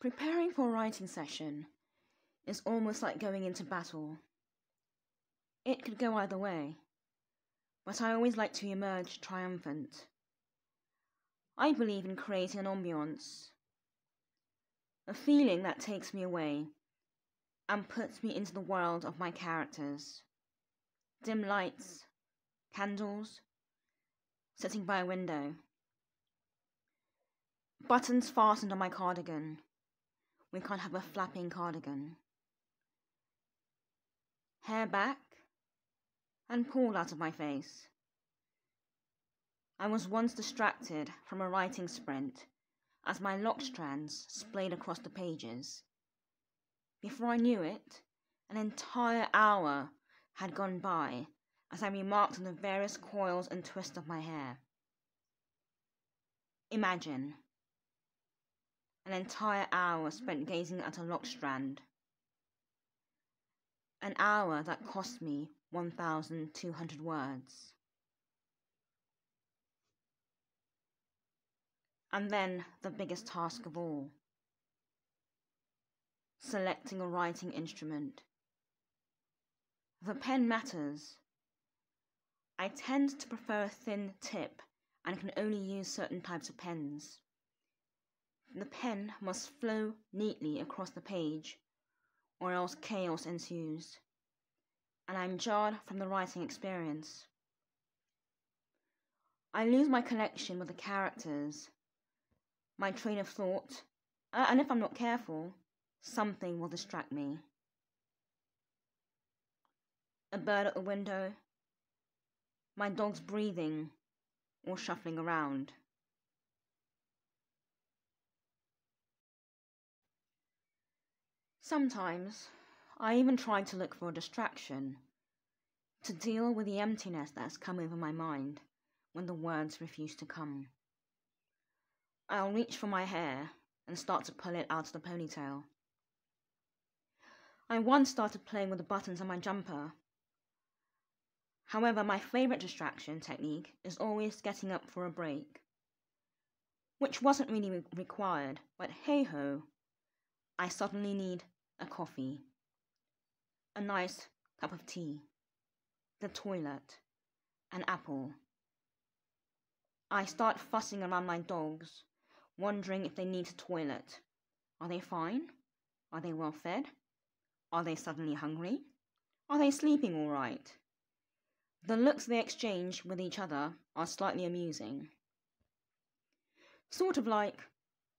Preparing for a writing session is almost like going into battle. It could go either way, but I always like to emerge triumphant. I believe in creating an ambiance, a feeling that takes me away and puts me into the world of my characters. Dim lights, candles, sitting by a window. Buttons fastened on my cardigan. We can't have a flapping cardigan. Hair back and pulled out of my face. I was once distracted from a writing sprint as my lock strands splayed across the pages. Before I knew it, an entire hour had gone by as I remarked on the various coils and twists of my hair. Imagine an entire hour spent gazing at a lock strand. An hour that cost me 1,200 words. And then the biggest task of all, selecting a writing instrument. The pen matters. I tend to prefer a thin tip and can only use certain types of pens. The pen must flow neatly across the page, or else chaos ensues, and I'm jarred from the writing experience. I lose my connection with the characters, my train of thought, and if I'm not careful, something will distract me. A bird at the window, my dog's breathing or shuffling around. Sometimes, I even try to look for a distraction, to deal with the emptiness that has come over my mind when the words refuse to come. I'll reach for my hair and start to pull it out of the ponytail. I once started playing with the buttons on my jumper. However, my favourite distraction technique is always getting up for a break, which wasn't really required, but hey-ho, I suddenly need a coffee, a nice cup of tea, the toilet, an apple. I start fussing around my dogs, wondering if they need a toilet. Are they fine? Are they well fed? Are they suddenly hungry? Are they sleeping all right? The looks they exchange with each other are slightly amusing. Sort of like,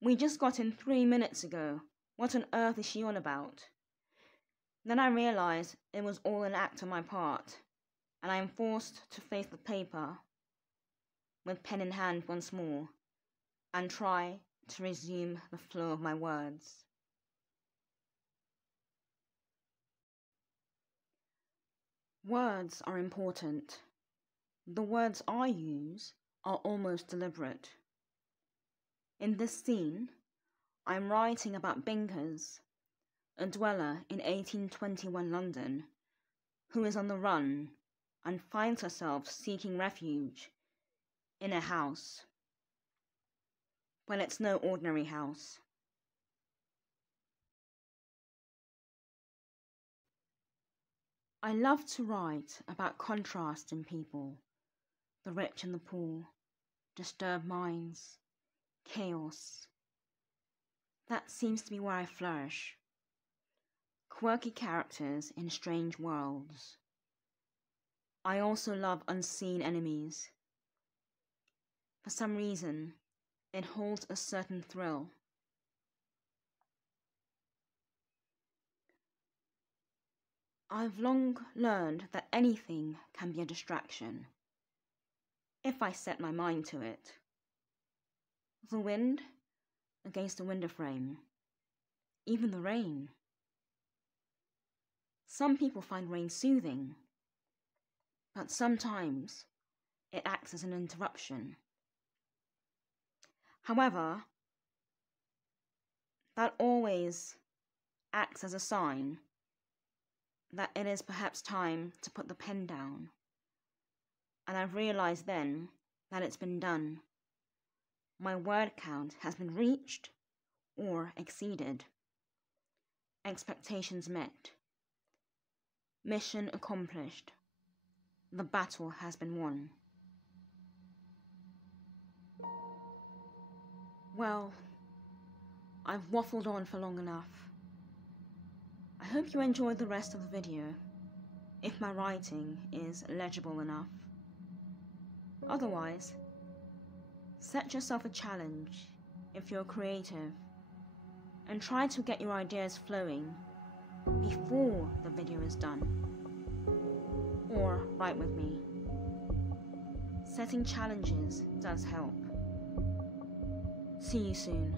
we just got in 3 minutes ago. What on earth is she on about? Then I realise it was all an act on my part, and I am forced to face the paper with pen in hand once more, and try to resume the flow of my words. Words are important. The words I use are almost deliberate. In this scene, I'm writing about Binkers, a dweller in 1821 London, who is on the run and finds herself seeking refuge in a house. Well, it's no ordinary house. I love to write about contrast in people, the rich and the poor, disturbed minds, chaos. That seems to be where I flourish. Quirky characters in strange worlds. I also love unseen enemies. For some reason, it holds a certain thrill. I've long learned that anything can be a distraction, if I set my mind to it. The wind against the window frame, even the rain. Some people find rain soothing, but sometimes it acts as an interruption. However, that always acts as a sign that it is perhaps time to put the pen down. And I've realised then that it's been done. My word count has been reached or exceeded. Expectations met. Mission accomplished. The battle has been won. Well, I've waffled on for long enough. I hope you enjoyed the rest of the video, if my writing is legible enough. Otherwise, set yourself a challenge if you're creative, and try to get your ideas flowing before the video is done. Or write with me. Setting challenges does help. See you soon.